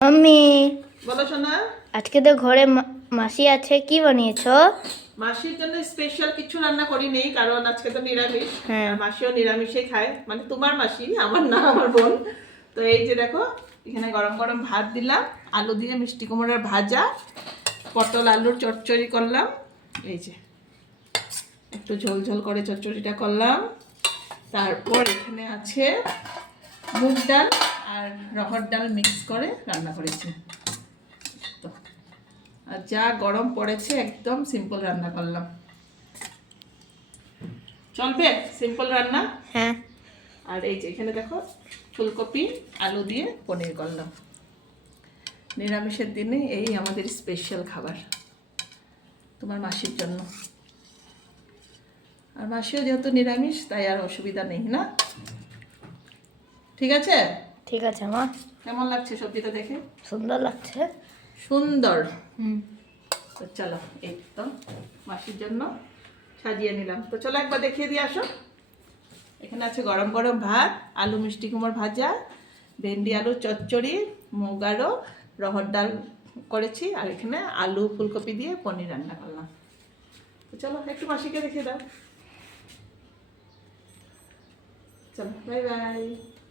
Mummy, বলো সোনা। আজকে তো ঘরে মাসি আছে, কি বানিয়েছো? মাসির জন্য স্পেশাল কিছু রান্না করি নেই, কারণ আজকে তো নিরামিষ। হ্যাঁ। আর মাসিও নিরামিষই খায়, মানে তোমার মাসি, আমার না, আমার বোন। তো এই যে দেখো, এখানে গরম গরম ভাত দিলাম, আলু দিয়ে মিষ্টি কুমড়ার ভাজা, পটল আলুর চচ্চড়ি করলাম। এই যে একটু ঝোল ঝোল করে চচ্চড়িটা করলাম। তারপর এখানে আছে মুগ ডাল আর রহর ডাল মিক্স করে রান্না করেছি। তো আর যা গরম পড়েছে, একদম সিম্পল রান্না করলাম। চলবে সিম্পল রান্না? হ্যাঁ। আর এই যে এখানে দেখো, ফুলকপি আলু দিয়ে পনির করলাম। নিরামিষের দিনে এই আমাদের স্পেশাল খাবার তোমার মাসির জন্য। আর মাসিও যেহেতু নিরামিষ, তাই আর অসুবিধা নেই, না? ঠিক আছে? ঠিক আছে মা। কেমন লাগছে সবজিটা দেখে? সুন্দর লাগছে। সুন্দর। হুম। তো চলো, এই তো মাসির জন্য সাজিয়ে নিলাম। তো চলো একবার দেখিয়ে দিয়ে আসো। এখানে আছে গরম গরম ভাত, আলু মিষ্টি কুমড় ভাজা, ভেন্ডি আলু চচ্চড়ি, মুগ আরও রহর ডাল করেছি, আর এখানে আলু ফুলকপি দিয়ে পনির রান্না করলাম। তো চলো একটু মাসিকে দেখিয়ে দাও। চলো, বাই বাই।